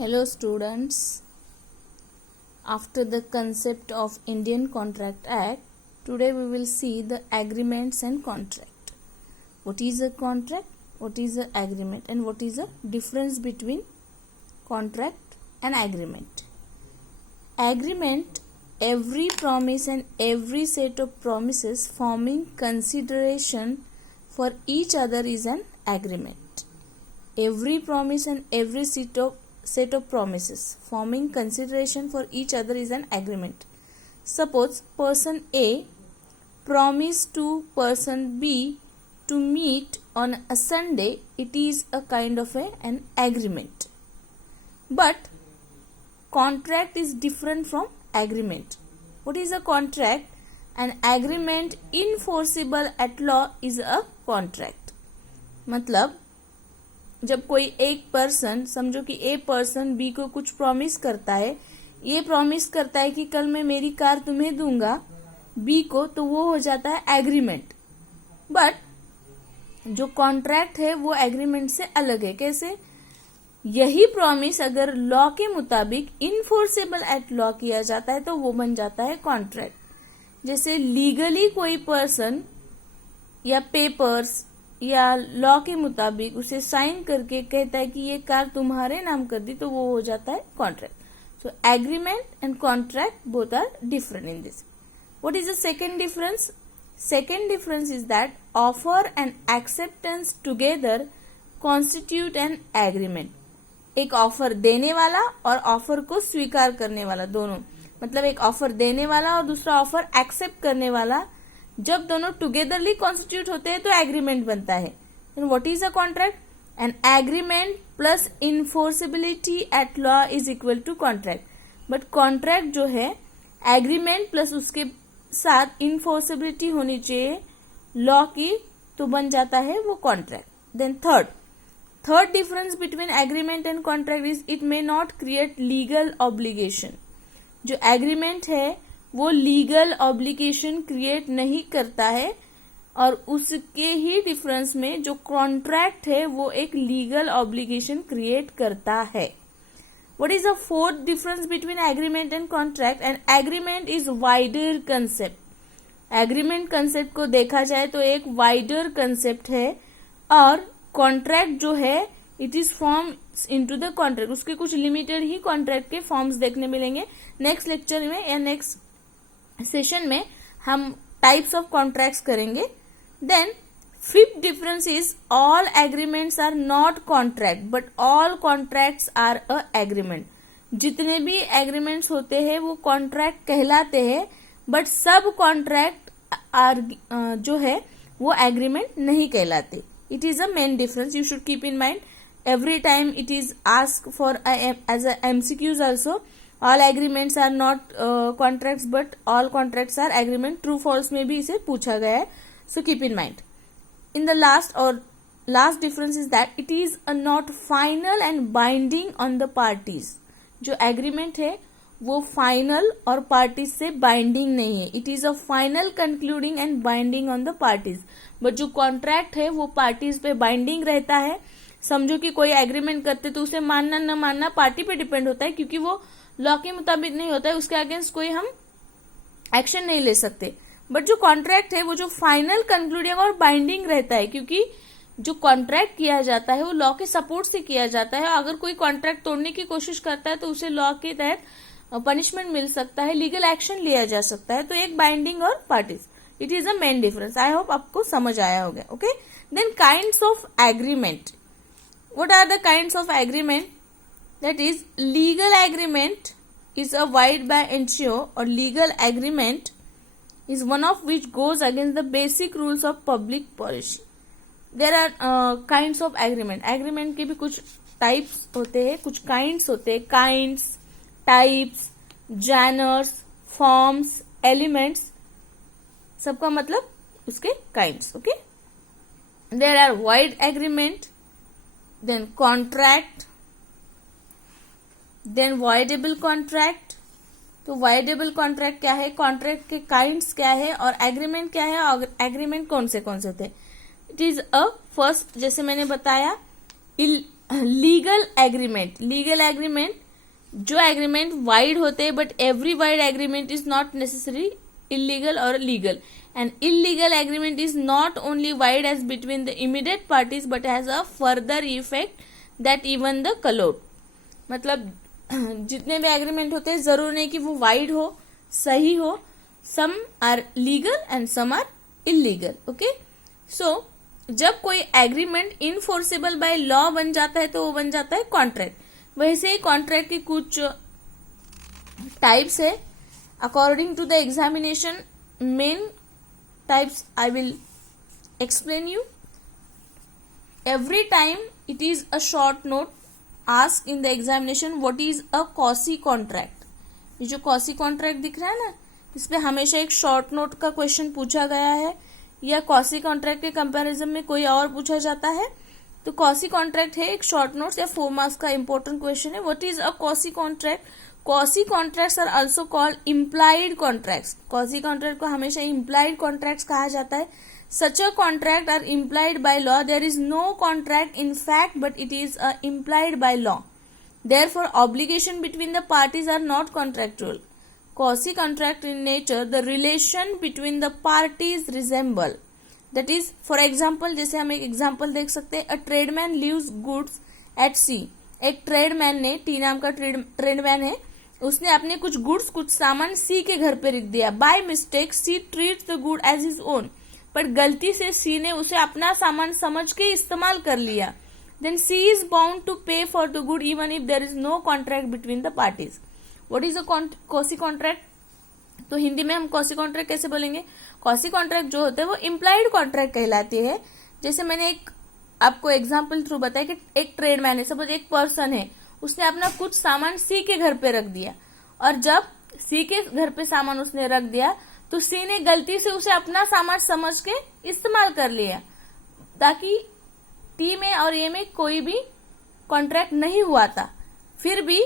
Hello students, after the concept of Indian Contract Act, today we will see the agreements and contract. What is a contract, what is an agreement, and what is the difference between contract and agreement. Agreement, every promise and every set of promises forming consideration for each other is an agreement. Every promise and every set of promises forming consideration for each other is an agreement. Suppose person A promised to person B to meet on a Sunday, it is a kind of an agreement. But contract is different from agreement. What is a contract? An agreement enforceable at law is a contract. मतलब जब कोई एक person, समझो कि a person B को कुछ promise करता है, ये प्रॉमिस करता है कि कल मैं मेरी कार तुम्हें दूंगा बी को, तो वो हो जाता है एग्रीमेंट. बट जो कॉन्ट्रैक्ट है वो एग्रीमेंट से अलग है. कैसे? यही प्रॉमिस अगर लॉ के मुताबिक इनफोर्सेबल एट लॉ किया जाता है तो वो बन जाता है कॉन्ट्रैक्ट. जैसे लीगली कोई पर्सन या पेपर्स या लॉ के मुताबिक उसे साइन करके कहता है कि ये कार तुम्हारे नाम कर दी, तो वो हो जाता है contract. So agreement and contract both are different in this. What is the second difference? Second difference is that offer and acceptance together constitute an agreement. एक ऑफर देने वाला और ऑफर को स्वीकार करने वाला, दोनों, मतलब एक ऑफर देने वाला और दूसरा ऑफर एक्सेप्ट करने वाला, जब दोनों टुगेदरली कॉन्स्टिट्यूट होते हैं तो एग्रीमेंट बनता है. What is a contract? An agreement plus enforceability at law is equal to contract. But contract जो है एग्रीमेंट प्लस उसके साथ इनफोर्सिबिलिटी होनी चाहिए लॉ की, तो बन जाता है वो contract. Then third difference between agreement and contract is it may not create legal obligation. जो एग्रीमेंट है वो लीगल ऑब्लिगेशन क्रिएट नहीं करता है, और उसके ही डिफरेंस में जो कॉन्ट्रैक्ट है वो एक लीगल ऑब्लिगेशन क्रिएट करता है. What is the fourth difference between agreement and contract? And agreement is wider concept. Agreement concept को देखा जाए तो एक वाइडर कंसेप्ट है, और कॉन्ट्रैक्ट जो है it is form into the contract. उसके कुछ लिमिटेड ही कॉन्ट्रैक्ट के फॉर्म्स देखने मिलेंगे. नेक्स्ट लेक्चर में या नेक्स्ट सेशन में हम टाइप्स ऑफ कॉन्ट्रैक्ट्स करेंगे. Then fifth difference is all agreements are not contract but all contracts are a agreement. जितने भी एग्रीमेंट्स होते हैं वो कॉन्ट्रैक्ट कहलाते हैं, बट सब कॉन्ट्रैक्ट आर जो है वो एग्रीमेंट नहीं कहलाते. It is a main difference. You should keep in mind every time it is asked for as a MCQs also. All agreements are not contracts but all contracts are agreement. True false में भी इसे पूछा गया है, so keep in mind. In the last difference is that it is a not final and binding on the parties. जो agreement है वो final और parties से binding नहीं है. It is a final concluding and binding on the parties. but जो contract है वो parties पे binding रहता है. समझो कि कोई एग्रीमेंट करते तो उसे मानना न मानना पार्टी पे डिपेंड होता है, क्योंकि वो लॉ के मुताबिक नहीं होता है, उसके अगेंस्ट कोई हम एक्शन नहीं ले सकते. बट जो कॉन्ट्रैक्ट है वो जो फाइनल कंक्लूडिंग और बाइंडिंग रहता है, क्योंकि जो कॉन्ट्रैक्ट किया जाता है वो लॉ के सपोर्ट से किया जाता है. अगर कोई कॉन्ट्रैक्ट तोड़ने की कोशिश करता है तो उसे लॉ के तहत पनिशमेंट मिल सकता है, लीगल एक्शन लिया जा सकता है. तो एक बाइंडिंग और parties, it is a main difference. I hope आपको समझ आया होगा. Okay, then kinds of agreement. What are the kinds of agreement? That is, legal agreement is a void by ensure, or legal agreement is one of which goes against the basic rules of public policy. There are kinds of agreement. Agreement के भी कुछ types होते हैं, कुछ kinds होते हैं. Kinds, types, genres, forms, elements, सबका मतलब उसके kinds. Okay. There are void agreement, then contract, then voidable contract. तो voidable contract क्या है, contract के kinds क्या है, और agreement क्या है, और agreement कौन से होते हैं. इट इज अ फर्स्ट, जैसे मैंने बताया, लीगल एग्रीमेंट जो एग्रीमेंट वाइड होते हैं, but every wide agreement is not necessary illegal or legal. An illegal agreement is not only wide as between the immediate parties but has a further effect that even the collode. मतलब जितने भी agreement होते हैं जरूर नहीं कि वो wide हो, सही हो. Some are legal and some are illegal. Okay, so जब कोई एग्रीमेंट इनफोर्सेबल बाय लॉ बन जाता है तो वो बन जाता है कॉन्ट्रैक्ट. वैसे ही कॉन्ट्रैक्ट की कुछ टाइप्स है. According to the examination, main types I will explain you. Every time it is a short note asked in the examination, what is a quasi contract. ये जो quasi contract दिख रहा है ना, इस पे हमेशा एक short note का क्वेश्चन पूछा गया है या quasi contract के कंपैरिजन में कोई और पूछा जाता है. तो quasi contract है एक short notes या 4 मार्क्स का important क्वेश्चन है. What is a quasi contract? Quasi contracts are also called implied contracts. Quasi contract को हमेशा implied contracts कहा जाता है. Such a contract are implied by law. There is no contract in fact, but it is implied by law. Therefore, obligation between the parties are not contractual. Quasi contract in nature, the relation between the parties resemble. That is, for example, जैसे हम एक example देख सकते हैं. A tradesman leaves goods at sea. एक tradesman ने, T नाम का ट्रेडमैन है, उसने अपने कुछ गुड्स, कुछ सामान सी के घर पे रख दिया. By mistake she treats the good as his own. पर गलती से सी ने उसे अपना सामान समझ के इस्तेमाल कर लिया. Then C is bound to pay for the good even if there is no contract between the parties. What is a quasi contract? तो हिंदी में हम क्वासी कॉन्ट्रैक्ट कैसे बोलेंगे? क्वासी कॉन्ट्रैक्ट जो होते हैं वो इम्प्लाइड कॉन्ट्रैक्ट कहलाती है. जैसे मैंने एक आपको एग्जाम्पल थ्रू बताया कि एक ट्रेडमैन है, सपोज एक पर्सन है, उसने अपना कुछ सामान सी के घर पे रख दिया, और जब सी के घर पे सामान उसने रख दिया तो सी ने गलती से उसे अपना सामान समझ के इस्तेमाल कर लिया, ताकि टी में और ए में कोई भी कॉन्ट्रैक्ट नहीं हुआ था. फिर भी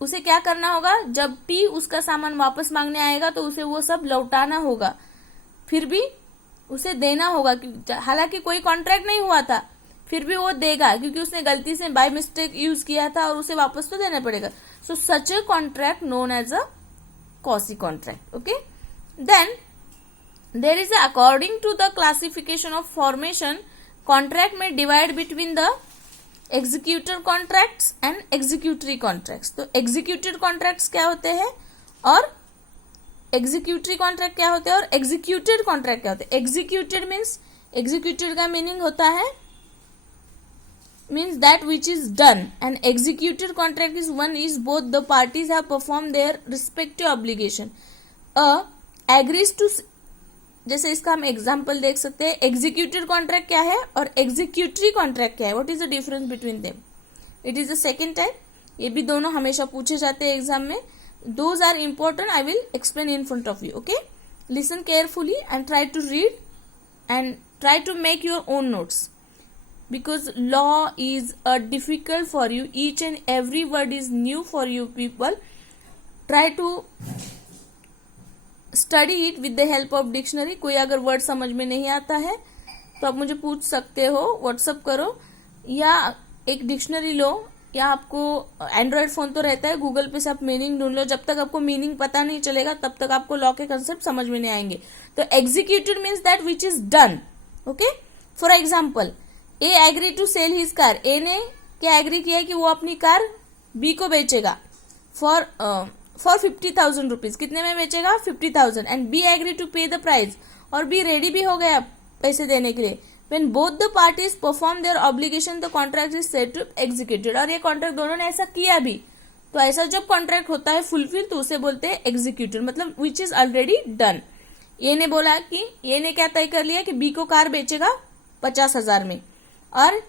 उसे क्या करना होगा? जब टी उसका सामान वापस मांगने आएगा तो उसे वो सब लौटाना होगा, फिर भी उसे देना होगा. हालांकि कोई कॉन्ट्रैक्ट नहीं हुआ था, फिर भी वो देगा क्योंकि उसने गलती से बाय मिस्टेक यूज किया था और उसे वापस तो देना पड़ेगा. So such a contract known as a quasi contract. Okay, then there is according to the classification of formation, contract में divide between the executor contracts and executory contracts. तो एग्जीक्यूटेड कॉन्ट्रैक्ट्स क्या होते हैं और एग्जीक्यूटरी कॉन्ट्रैक्ट क्या होते हैं और एग्जीक्यूटेड कॉन्ट्रैक्ट क्या होते हैं? एग्जीक्यूटेड मीन्स, एग्जीक्यूटेड का मीनिंग होता है means that which is done, and executed contract is one is both the parties have performed their respective obligation. Agrees to, जैसे इसका हम एग्जाम्पल देख सकते हैं. एग्जीक्यूटेड कॉन्ट्रैक्ट क्या है और एग्जीक्यूटरी कॉन्ट्रैक्ट क्या है? What is the difference between them? It is the second type. ये भी दोनों हमेशा पूछे जाते हैं एग्जाम में. Those are important. I will explain in front of you. Okay, listen carefully and try to read and try to make your own notes, because law is difficult for you. Each and every word is new for you people. Try to study it with the help of dictionary. कोई अगर word समझ में नहीं आता है तो आप मुझे पूछ सकते हो, व्हाट्सअप करो, या एक डिक्शनरी लो, या आपको एंड्रॉयड फोन तो रहता है, गूगल पे से आप मीनिंग ढूंढ लो. जब तक आपको मीनिंग पता नहीं चलेगा तब तक आपको लॉ के कंसेप्ट समझ में नहीं आएंगे. तो executed means that which is done. Okay, for example, A agree to sell his car. A ने क्या एग्री किया कि वो अपनी कार बी को बेचेगा फॉर 50,000 रुपीज. कितने में बेचेगा? 50,000. एंड बी एग्री टू पे द प्राइस, और बी रेडी भी हो गया पैसे देने के लिए. When both the parties perform their obligation, the contract is said to executed. और ये कॉन्ट्रैक्ट दोनों ने ऐसा किया भी, तो ऐसा जब कॉन्ट्रैक्ट होता है फुलफिल तो उसे बोलते हैं एग्जीक्यूटेड, मतलब विच इज ऑलरेडी डन. ये ने बोला कि ये ने क्या तय कर लिया कि बी को कार बेचेगा 50,000 में, और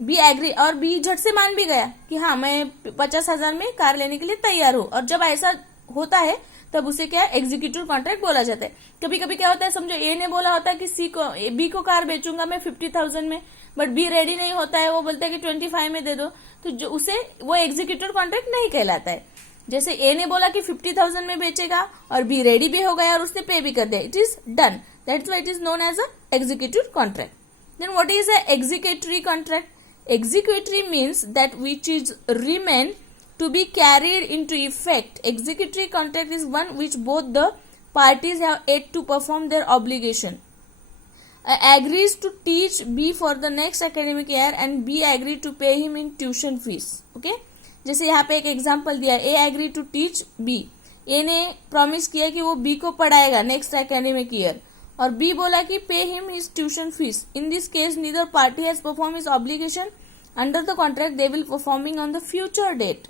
बी एग्री, और बी झट से मान भी गया कि हाँ मैं 50,000 में कार लेने के लिए तैयार हूं. और जब ऐसा होता है तब उसे क्या एग्जीक्यूटिव कॉन्ट्रैक्ट बोला जाता है. कभी कभी क्या होता है, समझो ए ने बोला होता है कि बी को कार बेचूंगा मैं 50,000 में, बट बी रेडी नहीं होता है, वो बोलता है कि 25 में दे दो, तो जो उसे वो एग्जीक्यूटिव कॉन्ट्रैक्ट नहीं कहलाता है. जैसे ए ने बोला कि 50,000 में बेचेगा और बी रेडी भी हो गया और उसने पे भी कर दिया, it is done. That's why it is known as a executive contract. Then what is a executory contract? Executory means that which is remain to be carried into effect. Executory contract is one which both the parties have yet to perform their obligation. A agrees to teach B for the next academic year and B agree to pay him in tuition fees. Okay, जैसे यहाँ पे एक example दिया, A agree to teach B. A ने promise किया कि वो B को पढ़ाएगा नेक्स्ट एकेडमिक ईयर, और B बोला कि pay him his tuition fees. In this case neither party has perform his obligation under the contract, they will performing on the future date.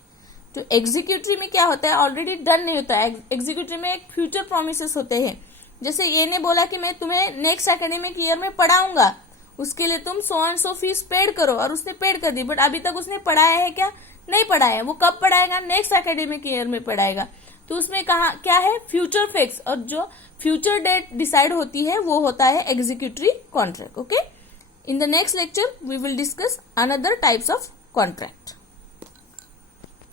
तो एग्जीक्यूटरी में क्या होता है, ऑलरेडी डन नहीं होता है. एग्जीक्यूटरी में एक फ्यूचर प्रोमिसेस होते हैं. जैसे ये ने बोला कि मैं तुम्हें नेक्स्ट एकेडमिक ईयर में पढ़ाऊंगा, उसके लिए तुम so and so fees paid करो, और उसने पेड कर दी, बट अभी तक उसने पढ़ाया है क्या, नहीं पढ़ाया है. वो कब पढ़ाएगा, नेक्स्ट एकेडमिक ईयर में पढ़ाएगा. तो उसमें कहा क्या है, फ्यूचर फिक्स, और जो फ्यूचर डेट डिसाइड होती है वो होता है executory contract. Okay, in the next lecture we will discuss another types of contract.